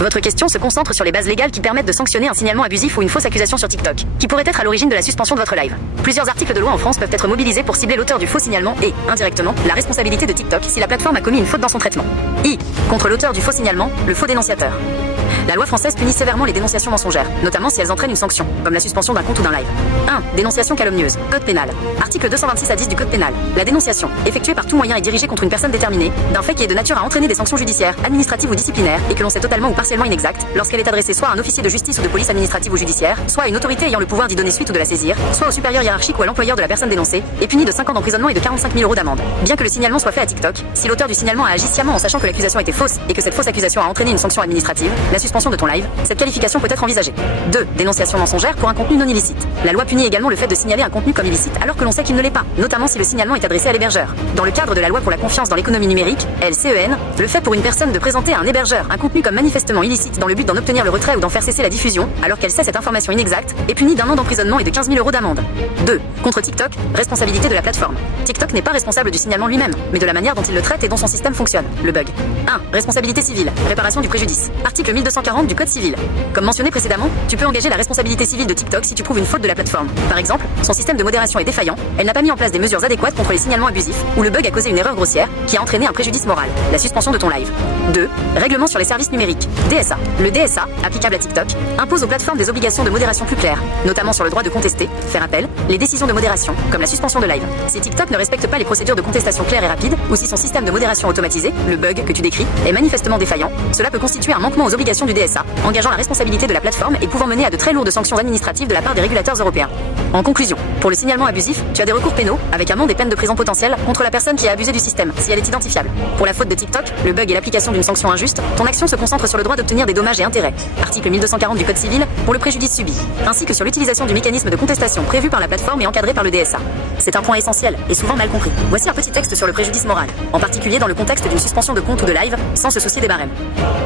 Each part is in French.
Votre question se concentre sur les bases légales qui permettent de sanctionner un signalement abusif ou une fausse accusation sur TikTok, qui pourrait être à l'origine de la suspension de votre live. Plusieurs articles de loi en France peuvent être mobilisés pour cibler l'auteur du faux signalement et, indirectement, la responsabilité de TikTok si la plateforme a commis une faute dans son traitement. I. Contre l'auteur du faux signalement, le faux dénonciateur. La loi française punit sévèrement les dénonciations mensongères, notamment si elles entraînent une sanction, comme la suspension d'un compte ou d'un live. 1. Dénonciation calomnieuse. Code pénal. Article 226 à 10 du Code pénal. La dénonciation, effectuée par tout moyen et dirigée contre une personne déterminée, d'un fait qui est de nature à entraîner des sanctions judiciaires, administratives ou disciplinaires, et que l'on sait totalement ou partiellement inexact, lorsqu'elle est adressée soit à un officier de justice ou de police administrative ou judiciaire, soit à une autorité ayant le pouvoir d'y donner suite ou de la saisir, soit au supérieur hiérarchique ou à l'employeur de la personne dénoncée, est punie de 5 ans d'emprisonnement et de 45 000 € d'amende. Bien que le signalement soit fait à TikTok, si l'auteur du signalement a agi sciemment en sachant que l'accusation était fausse et que cette fausse accusation a entraîné une sanction administrative, la suspension de ton live, cette qualification peut être envisagée. 2. Dénonciation mensongère pour un contenu non illicite. La loi punit également le fait de signaler un contenu comme illicite alors que l'on sait qu'il ne l'est pas, notamment si le signalement est adressé à l'hébergeur. Dans le cadre de la loi pour la confiance dans l'économie numérique, LCEN, le fait pour une personne de présenter à un hébergeur un contenu comme manifestement illicite dans le but d'en obtenir le retrait ou d'en faire cesser la diffusion, alors qu'elle sait cette information inexacte, est puni d'1 an d'emprisonnement et de 15 000 € d'amende. 2. Contre TikTok, responsabilité de la plateforme. TikTok n'est pas responsable du signalement lui-même, mais de la manière dont il le traite et dont son système fonctionne, le bug. 1. Responsabilité civile, réparation du préjudice. Article 1240 du Code civil. Comme mentionné précédemment, tu peux engager la responsabilité civile de TikTok si tu prouves une faute de la plateforme. Par exemple, son système de modération est défaillant, elle n'a pas mis en place des mesures adéquates contre les signalements abusifs, ou le bug a causé une erreur grossière qui a entraîné un préjudice moral, la suspension de ton live. 2. Règlement sur les services numériques, DSA. Le DSA, applicable à TikTok, impose aux plateformes des obligations de modération plus claires, notamment sur le droit de contester, faire appel, les décisions de modération, comme la suspension de live. Si TikTok ne respecte pas les procédures de contestation claires et rapides, ou si son système de modération automatisé, le bug que tu décris, est manifestement défaillant, cela peut constituer un manquement aux obligations du DSA, engageant la responsabilité de la plateforme et pouvant mener à de très lourdes sanctions administratives de la part des régulateurs européens. En conclusion, pour le signalement abusif, tu as des recours pénaux, avec amende et peine de prison potentielle, contre la personne qui a abusé du système, si elle est identifiable. Pour la faute de TikTok, le bug et l'application d'une sanction injuste, ton action se concentre sur le droit d'obtenir des dommages et intérêts. Article 1240 du Code civil, pour le préjudice subi, ainsi que sur l'utilisation du mécanisme de contestation prévu par la plateforme et encadré par le DSA. C'est un point essentiel, et souvent mal compris. Voici un petit texte sur le préjudice moral, en particulier dans le contexte d'une suspension de compte ou de live, sans se soucier des barèmes.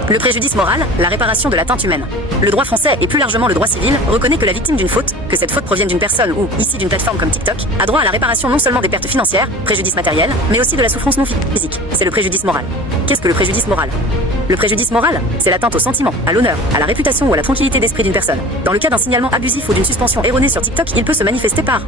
Le préjudice moral, la réparation de l'atteinte humaine. Le droit français, et plus largement le droit civil, reconnaît que la victime d'une faute, que cette faute provienne d'une personne ou, ici d'une plateforme comme TikTok, a droit à la réparation non seulement des pertes financières, préjudice matériel, mais aussi de la souffrance non physique. C'est le préjudice moral. Qu'est-ce que le préjudice moral? Le préjudice moral, c'est l'atteinte au sentiment, à l'honneur, à la réputation ou à la tranquillité d'esprit d'une personne. Dans le cas d'un signalement abusif ou d'une suspension erronée sur TikTok, il peut se manifester par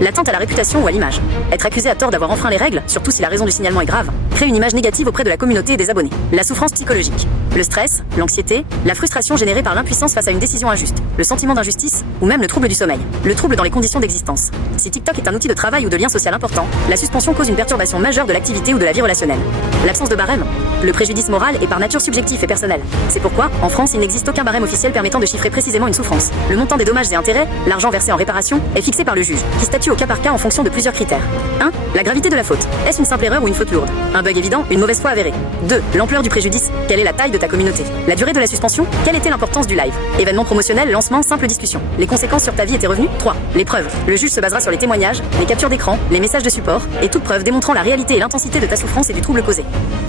l'atteinte à la réputation ou à l'image. Être accusé à tort d'avoir enfreint les règles, surtout si la raison du signalement est grave, crée une image négative auprès de la communauté et des abonnés. La souffrance psychologique. Le stress, l'anxiété, la frustration générée par l'impuissance face à une décision injuste, le sentiment d'injustice, ou même le trouble du sommeil, le trouble dans les conditions d'existence. Si TikTok est un outil de travail ou de lien social important, la suspension cause une perturbation majeure de l'activité ou de la vie relationnelle. L'absence de barème. Le préjudice moral est par nature subjectif et personnel. C'est pourquoi, en France, il n'existe aucun barème officiel permettant de chiffrer précisément une souffrance. Le montant des dommages et intérêts, l'argent versé en réparation, est fixé par le juge, qui statue au cas par cas en fonction de plusieurs critères. 1. La gravité de la faute. Est-ce une simple erreur ou une faute lourde? Un bug évident, une mauvaise foi avérée. 2. L'ampleur du préjudice. Quelle est la taille de ta communauté? La durée de la suspension. Quelle était l'importance du live? Événement promotionnel, lancement, simple discussion. Les conséquences sur ta vie et tes revenus. 3. Les preuves. Le juge se basera sur les témoignages, les captures d'écran, les messages de support, et toute preuve démontrant la réalité et l'intensité de ta souffrance et du trouble causé.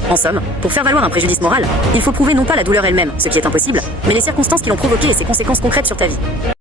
En somme, pour faire valoir un préjudice moral, il faut prouver non pas la douleur elle-même, ce qui est impossible, mais les circonstances qui l'ont provoqué et ses conséquences concrètes sur ta vie.